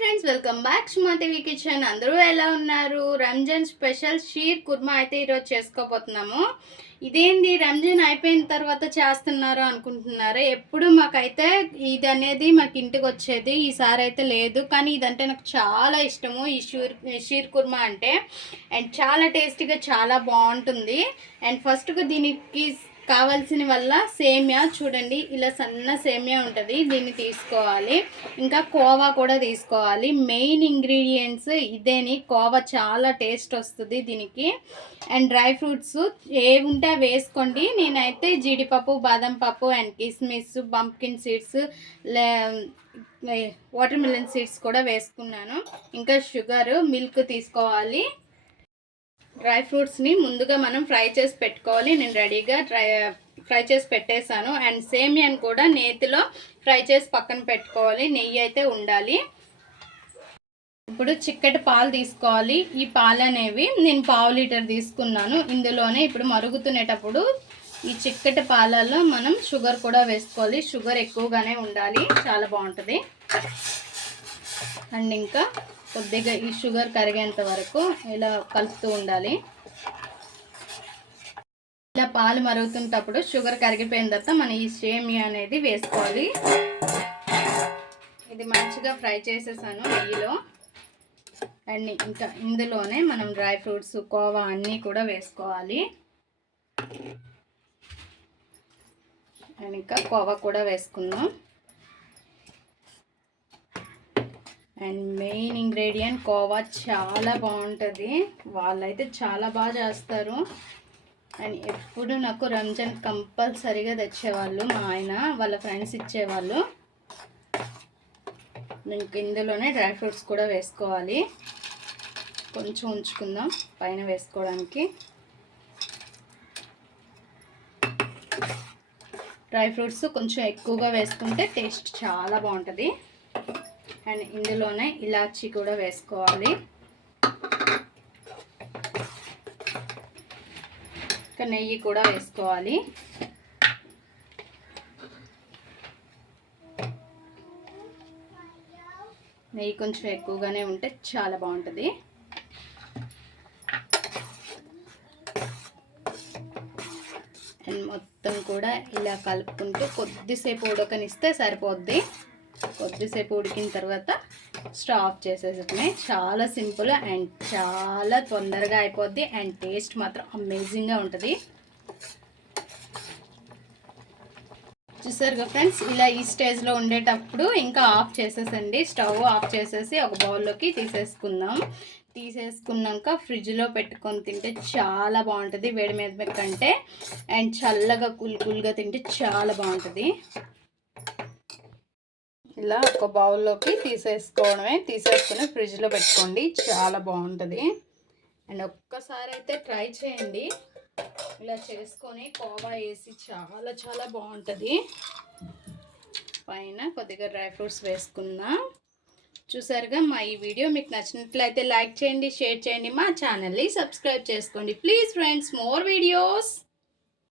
Friends, welcome back Sumadevi kitchen. అందరూ ఎలా ఉన్నారు? రంజాన్ స్పెషల్ షీర్ కుర్మా అయితే ఈరోజు చేసుకోబోతున్నాము. ఇదేంది రంజాన్ అయిపోయిన తర్వాత చేస్తున్నారు అనుకుంటున్నారు. ఎప్పుడు మాకైతే ఇది అనేది మాకు ఇంటికి వచ్చేది, ఈసారి అయితే లేదు. కానీ ఇదంటే నాకు చాలా ఇష్టము, ఈ షీర్ కుర్మా అంటే. అండ్ చాలా టేస్టీగా చాలా బాగుంటుంది. అండ్ ఫస్ట్గా దీనికి కావాల్సిన వల్ల సేమియా చూడండి, ఇలా సన్న సేమియా ఉంటుంది, దీన్ని తీసుకోవాలి. ఇంకా కోవా కూడా తీసుకోవాలి. మెయిన్ ఇంగ్రీడియంట్స్ ఇదేని, కోవా చాలా టేస్ట్ వస్తుంది దీనికి. అండ్ డ్రై ఫ్రూట్స్ ఏవి ఉంటే వేసుకోండి. నేనైతే జీడిపప్పు, బాదం పప్పు అండ్ కిస్మిస్, pumpkin seeds, water melon seeds కూడా వేసుకున్నాను. ఇంకా షుగర్, మిల్క్ తీసుకోవాలి. డ్రై ఫ్రూట్స్ని ముందుగా మనం ఫ్రై చేసి పెట్టుకోవాలి. నేను రెడీగా ఫ్రై చేసి పెట్టేశాను. అండ్ సేమియాని కూడా నేతిలో ఫ్రై చేసి పక్కన పెట్టుకోవాలి. నెయ్యి అయితే ఉండాలి. ఇప్పుడు చిక్కటి పాలు తీసుకోవాలి. ఈ పాలు అనేవి నేను 1/2 లీటర్ తీసుకున్నాను. ఇందులోనే ఇప్పుడు మరుగుతునేటప్పుడు ఈ చిక్కటి పాలల్లో మనం షుగర్ కూడా వేసుకోవాలి. షుగర్ ఎక్కువగానే ఉండాలి, చాలా బాగుంటుంది. అండ్ ఇంకా కొద్దిగా ఈ షుగర్ కరిగేంత వరకు ఇలా కలుపుతూ ఉండాలి. ఇలా పాలు మరుగుతున్నప్పుడు షుగర్ కరిగిపోయిన తర్వాత మనం ఈ సేమియా అనేది వేసుకోవాలి. ఇది మంచిగా ఫ్రై చేసేసాను నెయ్యిలో. అండ్ ఇంకా ఇందులోనే మనం డ్రై ఫ్రూట్స్, కోవా అన్నీ కూడా వేసుకోవాలి. అండ్ ఇంకా కోవా కూడా వేసుకుందాం. అండ్ మెయిన్ ఇంగ్రీడియంట్ కోవా, చాలా బాగుంటుంది. వాళ్ళైతే చాలా బాగా చేస్తారు. అండ్ ఎప్పుడు నాకు రంజాన్ కంపల్సరీగా తెచ్చేవాళ్ళు మా ఆయన, వాళ్ళ ఫ్రెండ్స్ ఇచ్చేవాళ్ళు. ఇంక ఇందులోనే డ్రై ఫ్రూట్స్ కూడా వేసుకోవాలి. కొంచెం ఉంచుకుందాం పైన వేసుకోవడానికి. డ్రై ఫ్రూట్స్ కొంచెం ఎక్కువగా వేసుకుంటే టేస్ట్ చాలా బాగుంటుంది. అండ్ ఇందులోనే ఇలాచీ కూడా వేసుకోవాలి. ఇంకా నెయ్యి కూడా వేసుకోవాలి. నెయ్యి కొంచెం ఎక్కువగానే ఉంటే చాలా బాగుంటుంది. అండ్ మొత్తం కూడా ఇలా కలుపుకుంటూ కొద్దిసేపు ఉడకనిస్తే సరిపోద్ది. కొద్దిసేపు ఉడికిన తర్వాత స్టవ్ ఆఫ్ చేసేసమే. చాలా సింపుల్ అండ్ చాలా తొందరగా అయిపోద్ది. అండ్ టేస్ట్ మాత్రం అమేజింగ్గా ఉంటుంది. చూసారుగా ఫ్రెండ్స్, ఇలా ఈ స్టేజ్లో ఉండేటప్పుడు ఇంకా ఆఫ్ చేసేసండి. స్టవ్ ఆఫ్ చేసేసి ఒక బౌల్లోకి తీసేసుకున్నాక ఫ్రిడ్జ్లో పెట్టుకొని తింటే చాలా బాగుంటుంది, వేడి మీద కంటే. అండ్ చల్లగా కూల్గా తింటే చాలా బాగుంటుంది. ఇలా ఒక బౌల్లోకి తీసేసుకుని ఫ్రిడ్జ్లో పెట్టుకోండి, చాలా బాగుంటుంది. అండ్ ఒక్కసారి అయితే ట్రై చేయండి, ఇలా చేసుకొని కోవా వేసి చాలా చాలా బాగుంటుంది. పైన కొద్దిగా డ్రై ఫ్రూట్స్ వేసుకుందాం. చూసారుగా, మా ఈ వీడియో మీకు నచ్చినట్లయితే లైక్ చేయండి, షేర్ చేయండి, మా ఛానల్ని సబ్స్క్రైబ్ చేసుకోండి. Please friends, more videos.